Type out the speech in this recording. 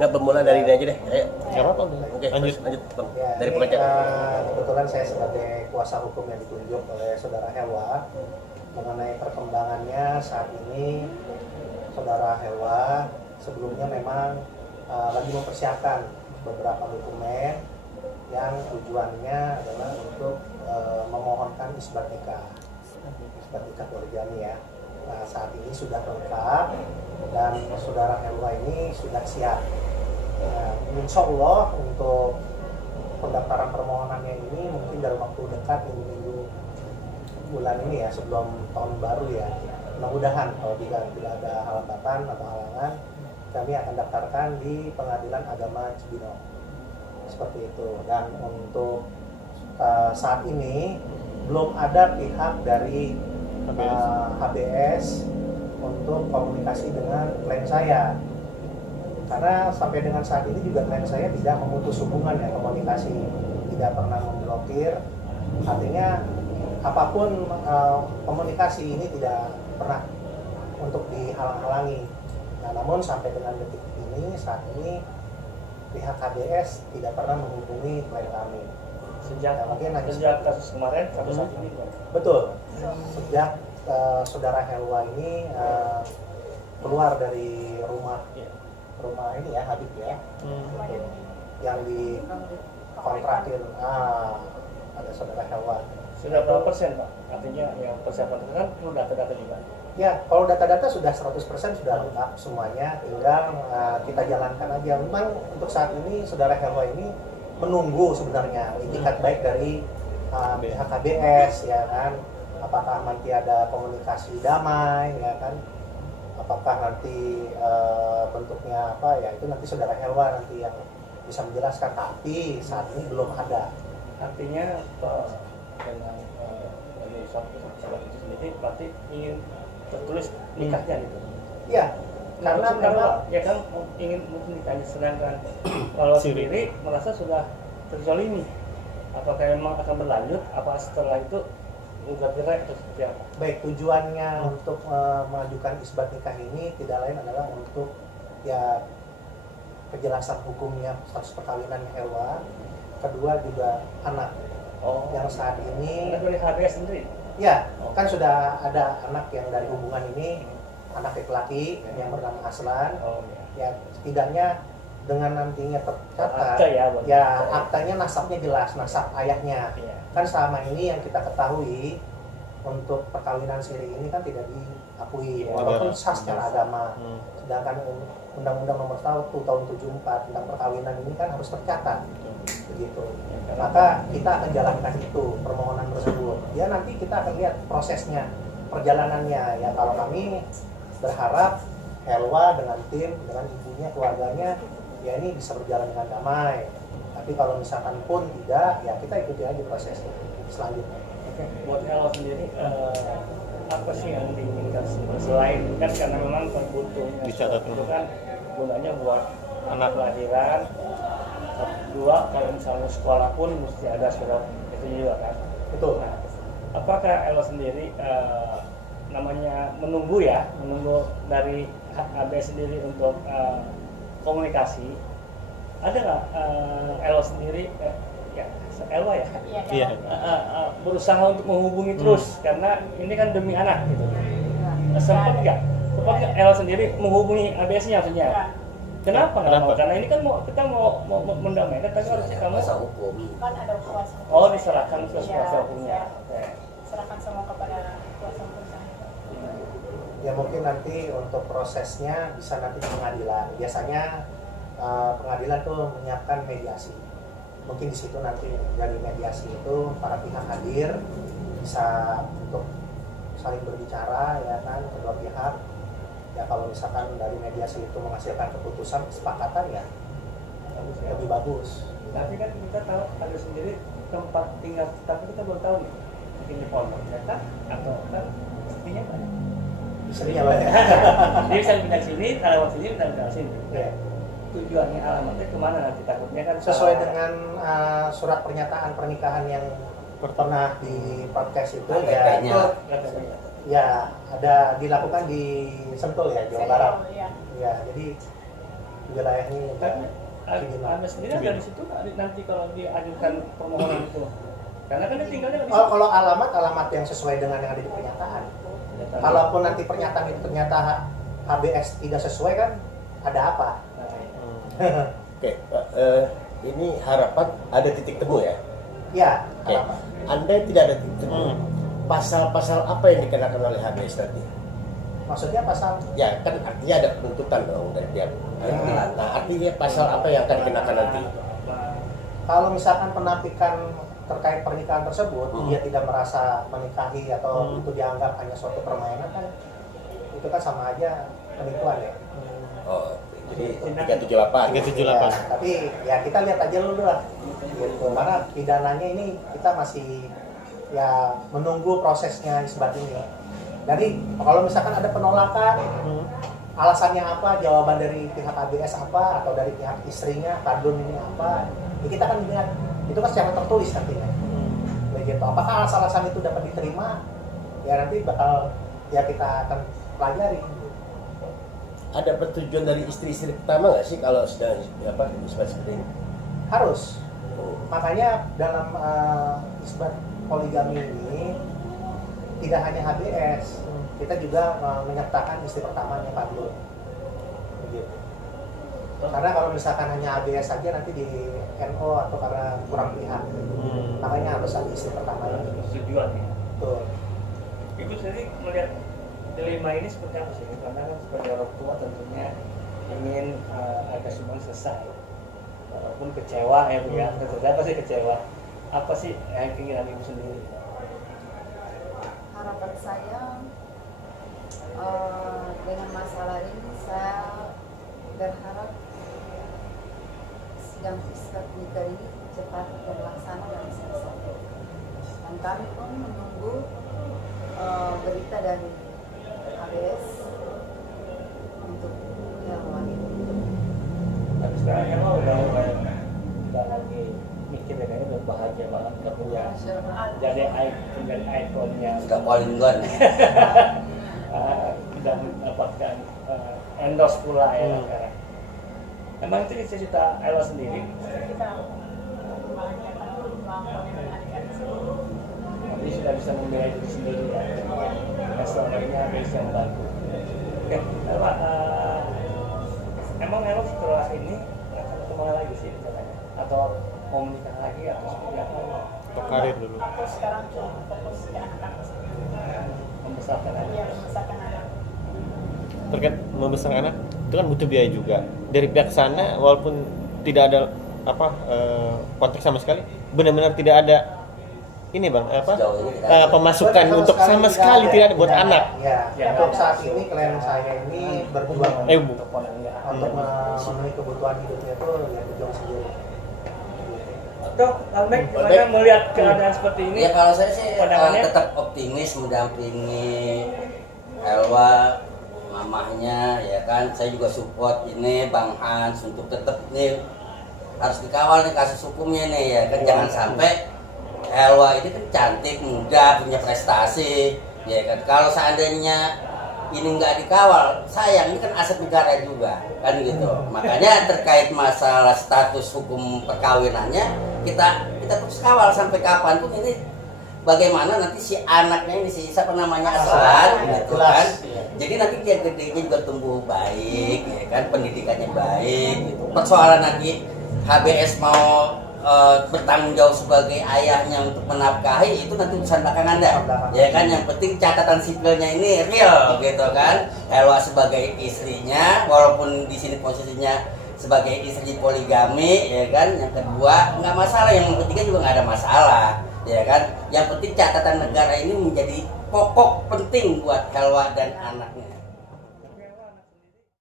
Nggak, bermula dari ini aja deh. Ayo. Nggak apa-apa. Oke, Lanjut. lanjut Bang. Ya, Dari ini, pengacara. kebetulan saya sebagai kuasa hukum yang ditunjuk oleh Saudara Helwa mengenai perkembangannya saat ini. Saudara Helwa sebelumnya memang lagi mempersiapkan beberapa dokumen yang tujuannya adalah untuk memohonkan isbat nikah poligami ya. Nah, saat ini sudah lengkap dan Saudara Helwa ini sudah siap. Nah, insya Allah untuk pendaftaran permohonannya ini mungkin dalam waktu dekat minggu bulan ini ya, sebelum tahun baru ya. Mudah-mudahan kalau tidak ada hambatan atau halangan, kami akan daftarkan di Pengadilan Agama Cibinong. Seperti itu. Dan untuk saat ini belum ada pihak dari HBS untuk komunikasi dengan klien saya. Karena sampai dengan saat ini juga klien saya tidak memutus hubungan ya, komunikasi, tidak pernah memblokir. Artinya apapun komunikasi ini tidak pernah untuk dihalang-halangi. Nah, namun sampai dengan detik ini, saat ini pihak HBS tidak pernah menghubungi klien kami. Sejak Ya, sejak kasus kemarin sampai saat ini. Betul. Sejak Saudara Helwa ini keluar dari rumah ini ya, Habib ya, yang dikontrakin ada Saudara Helwa. Sudah berapa persen Pak? Artinya yang persiapan itu kan perlu data-data juga. Ya, kalau data-data sudah 100% sudah lengkap semuanya, tinggal kita jalankan aja. Memang untuk saat ini Saudara Helwa ini menunggu sebenarnya itikat baik dari pihak KBS ya kan. Apakah nanti ada komunikasi damai ya kan? Apakah nanti bentuknya apa ya, itu nanti Saudara Helwa nanti yang bisa menjelaskan, tapi saat ini belum ada. Artinya dengan sahabat itu sendiri berarti ingin tertulis nikahnya gitu. Iya, karena memang ya kan ingin mungkin nikahnya, sedangkan kalau sendiri merasa sudah terzalimi. Apakah memang akan berlanjut? Apa setelah itu udah cerai atau seperti apa? baik, tujuannya untuk mengajukan isbat nikah ini tidak lain adalah untuk ya kejelasan hukumnya status perkawinan Helwa. Kedua juga anak yang saat ini anak dari HBS sendiri. ya kan sudah ada anak yang dari hubungan ini, anak laki-laki yang bernama Aslan. Ya setidaknya dengan nantinya tercatat ya aktanya nasabnya jelas, nasab ayahnya. Kan selama ini yang kita ketahui untuk perkawinan siri ini kan tidak diakui walaupun sah secara agama. Sedangkan Undang-Undang Nomor 1 Tahun 74 tentang perkawinan ini kan harus tercatat begitu. Maka kita akan jalankan itu permohonan tersebut. Ya nanti kita akan lihat prosesnya, perjalanannya ya. Kalau kami berharap Helwa dengan tim, dengan ibunya, keluarganya ya ini bisa berjalan dengan damai. Tapi kalau misalkan pun tidak, ya kita ikuti aja prosesnya selanjutnya. Oke, buat Helwa sendiri apa sih yang diinginkan selain kan karena memang kebutuhannya itu kan gunanya buat anak lahiran. Dua, kalau misalnya sekolah pun mesti ada surat itu juga kan. Betul. Nah, apakah Helwa sendiri namanya menunggu dari HBS sendiri untuk komunikasi? Ada nggak Helwa sendiri Helwa ya? Iya. Berusaha untuk menghubungi terus karena ini kan demi anak gitu. Sempat nggak Helwa sendiri menghubungi HBS-nya maksudnya? Kenapa? Karena ini kan kita mau mendamaikan, tapi harus kamu hukum. Kan ada kuasa. diserahkan ke kuasa hukumnya. Serahkan semua kepada kuasa hukum saya. Ya mungkin nanti untuk prosesnya bisa nanti di pengadilan. Biasanya pengadilan tuh menyiapkan mediasi. Mungkin di situ nanti dari mediasi itu para pihak hadir bisa untuk saling berbicara ya kan, kedua pihak. Ya kalau misalkan dari mediasi itu menghasilkan keputusan kesepakatan ya lebih bagus. Tapi kan kita tahu ada sendiri tempat tinggal, tapi kita belum tahu nih mungkin di pondok mereka atau kan istrinya banyak. Istrinya banyak. Dia bisa pindah sini, alamat sini, pindah sini. Ya. Tujuannya alamatnya kemana nanti takutnya kan Sesuai dengan surat pernyataan pernikahan yang pernah di podcast itu ya itu ya ada dilakukan di Sentul ya, Jawa Barat. Ya, jadi wilayahnya Kan Cibinong. Anda sendiri ada di situ nanti kalau diajukan permohonan itu. Karena kan dia tinggalnya di Oh, situ. kalau alamat yang sesuai dengan yang ada di pernyataan. Kalaupun nanti pernyataan itu ternyata HBS tidak sesuai kan ada apa? Oke, Pak, ini harapan ada titik temu ya. Ya, Oke, harapan. andai tidak ada titik temu, pasal-pasal apa yang dikenakan oleh HBS nanti? Maksudnya pasal Ya kan artinya ada penuntutan dong dari pihak pihak. Nah artinya pasal apa yang akan dikenakan nanti? kalau misalkan penampikan terkait pernikahan tersebut dia tidak merasa menikahi atau itu dianggap hanya suatu permainan kan itu kan sama aja penipuan ya. Oh, jadi 378. 378. Ya, tapi ya kita lihat aja dulu lah. Gitu. Karena pidananya ini kita masih ya menunggu prosesnya isbat ini. Jadi kalau misalkan ada penolakan, alasannya apa, jawaban dari pihak ABS apa, atau dari pihak istrinya, Fadlun ini apa, ya kita kan lihat itu kan secara tertulis nantinya. Begitu. Apakah alasan-alasan itu dapat diterima? Ya nanti bakal ya kita akan pelajari. Ada persetujuan dari istri-istri pertama nggak sih kalau sedang isbat seperti ini? Harus. Makanya dalam isbat poligami ini tidak hanya HBS, kita juga menyertakan istri pertamanya Fadlun. Begitu. Karena kalau misalkan hanya HBS saja nanti di NO atau karena kurang pihak, makanya harus ada istri pertamanya. Tujuan ya. Betul. Ibu sendiri melihat dilema ini seperti apa sih? Karena kan sebagai orang tua tentunya ingin agar semua selesai. Walaupun kecewa ya Bu ya. Apa sih kecewa? Apa sih keinginan ibu sendiri? Harapan saya dengan masalah ini saya berharap sidang isbat nikah ini cepat terlaksana dan selesai. Dan kami pun menunggu berita dari ABS untuk yang lain. Tapi sekarang emang udah lagi mikir kayaknya udah bahagia banget nggak punya jadi ikonnya Sudah paling gun. dan mendapatkan endorse pula ya sekarang. Emang itu cita-cita Ella sendiri? Kita membahagiakan adik-adik sendiri. Jadi sudah bisa membiayai diri sendiri ya. Dan selama ini habis yang bantu. Oke, Ella, emang Ella setelah ini akan kemana lagi sih rencananya? Atau mau menikah lagi atau seperti apa? Untuk karir dulu. Aku sekarang cuma fokus ke anak-anak. Membesarkan aja. Iya, membesarkan anak. Terkait membesarkan anak itu kan butuh biaya juga. Dari pihak sana walaupun tidak ada kontrak sama sekali, benar-benar tidak ada ini bang Sejauh ini tidak ada. pemasukan untuk sama sekali tidak ada buat anak. Ya, Ya, untuk ya. saat ini klien saya ini berjuang Bu. Untuk ponanya. untuk memenuhi kebutuhan hidupnya itu ya berjuang sendiri. Dok, Albek, gimana melihat keadaan seperti ini? Ya kalau saya sih Pandangannya? tetap optimis mendampingi Elwa, mamahnya ya kan. Saya juga support ini Bang Hans untuk tetap nih harus dikawal nih kasus hukumnya nih ya kan. Jangan sampai Elwa ini kan cantik, muda, punya prestasi ya kan. Kalau seandainya ini nggak dikawal, sayang, ini kan aset negara juga kan gitu. Makanya terkait masalah status hukum perkawinannya kita terus kawal sampai kapanpun ini bagaimana nanti si anaknya ini si siapa namanya Aslan gitu kan. Jadi nanti dia gedenya juga tumbuh baik ya kan, pendidikannya baik gitu. Persoalan nanti HBS mau bertanggung jawab sebagai ayahnya untuk menafkahi itu nanti urusan belakangan dah ya kan. Yang penting catatan sipilnya ini real gitu kan. Elwa sebagai istrinya walaupun di sini posisinya sebagai istri poligami ya kan. Yang kedua nggak masalah, yang ketiga juga nggak ada masalah ya kan. Yang penting catatan negara ini menjadi pokok penting buat Elwa dan anaknya.